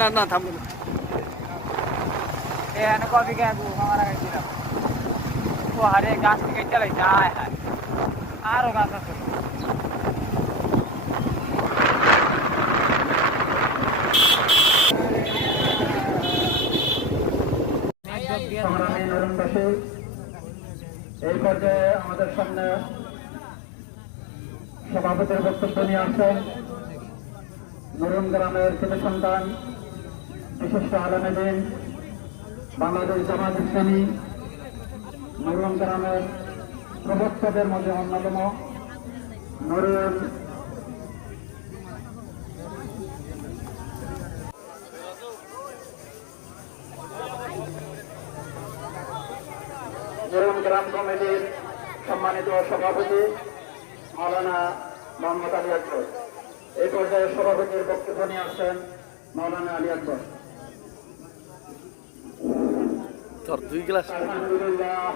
না না থামবো না। এখানে কবি গাছ আমার আগে দিলাম ও হারে গাছ থেকে চালাই যায় আরো গাছ আছে এই পর্যায়ে আমাদের সামনে সভাপতির বক্তব্য নিয়ে আসছেন নরুন গ্রামের ছেলে সন্তান বিশিষ্ট আলেম দিন বাংলাদেশ জামাত ইসলামী নরুন গ্রামের প্রবক্তাদের মধ্যে অন্যতম নরুন গ্রাম কমিটির সম্মানিত সভাপতি মাওলানা মোহাম্মদ আলী আকবর। এই পর্যায়ে সভাপতির বক্তব্য নিয়ে আসছেন মাওলানা আলী আকবর। তোর 2 গ্লাস আলহামদুলিল্লাহ।